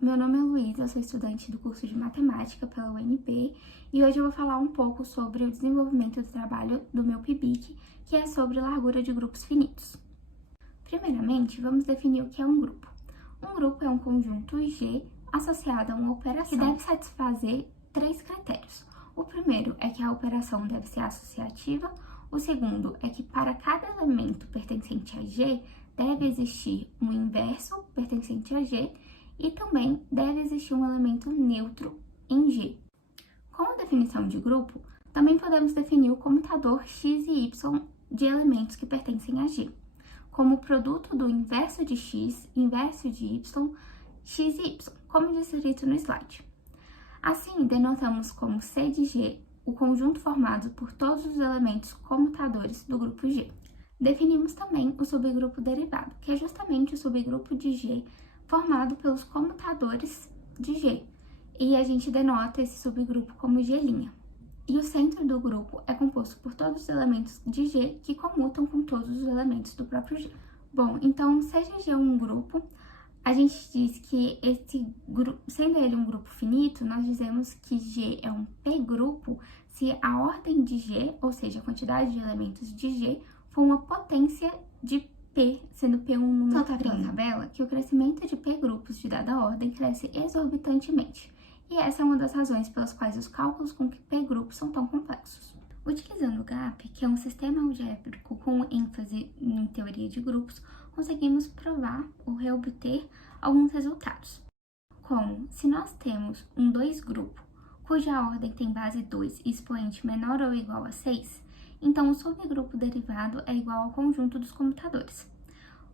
meu nome é Luísa, eu sou estudante do curso de Matemática pela UNB e hoje eu vou falar um pouco sobre o desenvolvimento do trabalho do meu PIBIC, que é sobre largura de grupos finitos. Primeiramente, vamos definir o que é um grupo. Um grupo é um conjunto G associado a uma operação que deve satisfazer 3 critérios. O primeiro é que a operação deve ser associativa, o segundo é que para cada elemento pertencente a G, deve existir um inverso pertencente a G e também deve existir um elemento neutro em G. Com a definição de grupo, também podemos definir o comutador x e y de elementos que pertencem a G, como o produto do inverso de x, inverso de y, x e y, como descrito no slide. Assim, denotamos como C de G o conjunto formado por todos os elementos comutadores do grupo G. Definimos também o subgrupo derivado, que é justamente o subgrupo de G formado pelos comutadores de G, e a gente denota esse subgrupo como G'. E o centro do grupo é composto por todos os elementos de G que comutam com todos os elementos do próprio G. Bom, então, seja G um grupo, a gente diz que esse grupo, sendo ele um grupo finito, nós dizemos que G é um P-grupo se a ordem de G, ou seja, a quantidade de elementos de G, for uma potência de P, sendo P um número primo. Na tabela, que o crescimento de P grupos de dada ordem cresce exorbitantemente, e essa é uma das razões pelas quais os cálculos com que P grupos são tão complexos. Utilizando o GAP, que é um sistema algébrico com ênfase em teoria de grupos, conseguimos provar ou reobter alguns resultados. Como, se nós temos um 2 grupo, cuja ordem tem base 2 e expoente menor ou igual a 6, então o subgrupo derivado é igual ao conjunto dos comutadores.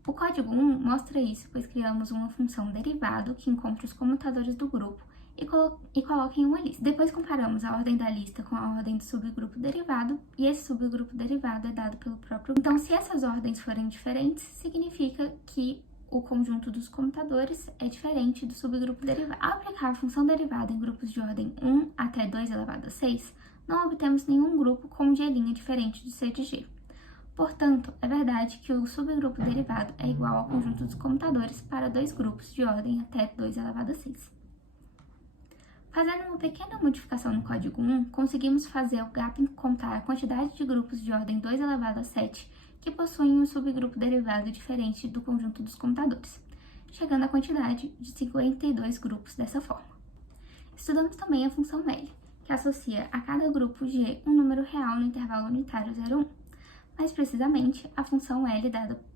O código 1 mostra isso, pois criamos uma função derivado que encontra os comutadores do grupo e coloca em uma lista. Depois comparamos a ordem da lista com a ordem do subgrupo derivado, e esse subgrupo derivado é dado pelo próprio. Então, se essas ordens forem diferentes, significa que o conjunto dos comutadores é diferente do subgrupo derivado. Ao aplicar a função derivada em grupos de ordem 1 até 2 elevado a 6, não obtemos nenhum grupo com G' diferente de C de G. Portanto, é verdade que o subgrupo derivado é igual ao conjunto dos comutadores para 2 grupos de ordem até 2 elevado a 6. Fazendo uma pequena modificação no código 1, conseguimos fazer o GAP contar a quantidade de grupos de ordem 2 elevado a 7 que possuem um subgrupo derivado diferente do conjunto dos comutadores, chegando à quantidade de 52 grupos dessa forma. Estudamos também a função L, que associa a cada grupo G um número real no intervalo unitário 0,1. Mais precisamente, a função L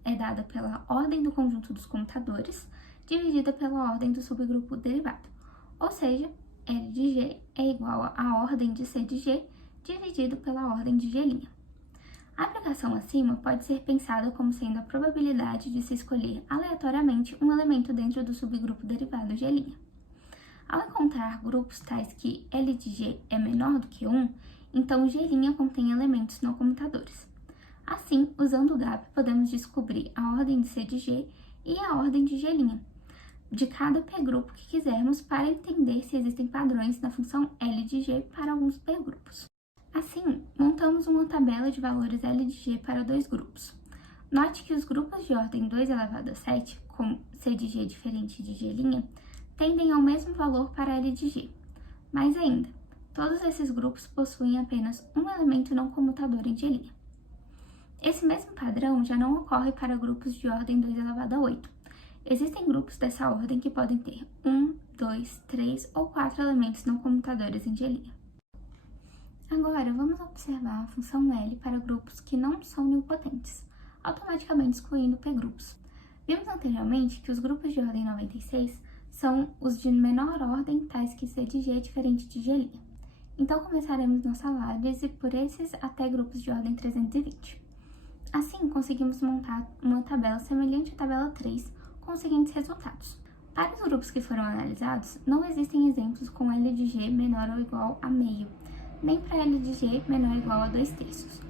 é dada pela ordem do conjunto dos comutadores, dividida pela ordem do subgrupo derivado, ou seja, L de G é igual à ordem de C de G dividido pela ordem de G'. A aplicação acima pode ser pensada como sendo a probabilidade de se escolher aleatoriamente um elemento dentro do subgrupo derivado G'. Ao encontrar grupos tais que L de G é menor do que 1, então G' contém elementos não comutadores. Assim, usando o GAP, podemos descobrir a ordem de C de G e a ordem de G' de cada P-grupo que quisermos para entender se existem padrões na função L de G para alguns P-grupos. Assim, montamos uma tabela de valores L de G para 2 grupos. Note que os grupos de ordem 2 elevado a 7, com C de G diferente de G', tendem ao mesmo valor para L de G. Mais ainda, todos esses grupos possuem apenas um elemento não comutador em G'. Esse mesmo padrão já não ocorre para grupos de ordem 2 elevado a 8. Existem grupos dessa ordem que podem ter 1, 2, 3 ou 4 elementos não comutadores em G'. Agora, vamos observar a função L para grupos que não são nilpotentes, automaticamente excluindo P-grupos. Vimos anteriormente que os grupos de ordem 96 são os de menor ordem, tais que C de G é diferente de G'. Então, começaremos nossa análise por esses até grupos de ordem 320. Assim, conseguimos montar uma tabela semelhante à tabela 3, com os seguintes resultados. Para os grupos que foram analisados, não existem exemplos com L de G menor ou igual a meio, nem para L de G menor ou igual a 2/3.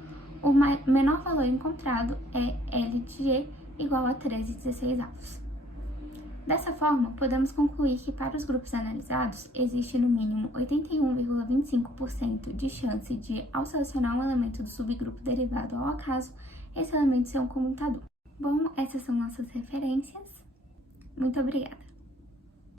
O menor valor encontrado é L de G igual a 13/16. Dessa forma, podemos concluir que para os grupos analisados, existe no mínimo 81,25% de chance de, ao selecionar um elemento do subgrupo derivado ao acaso, esse elemento ser um comutador. Bom, essas são nossas referências. Muito obrigada!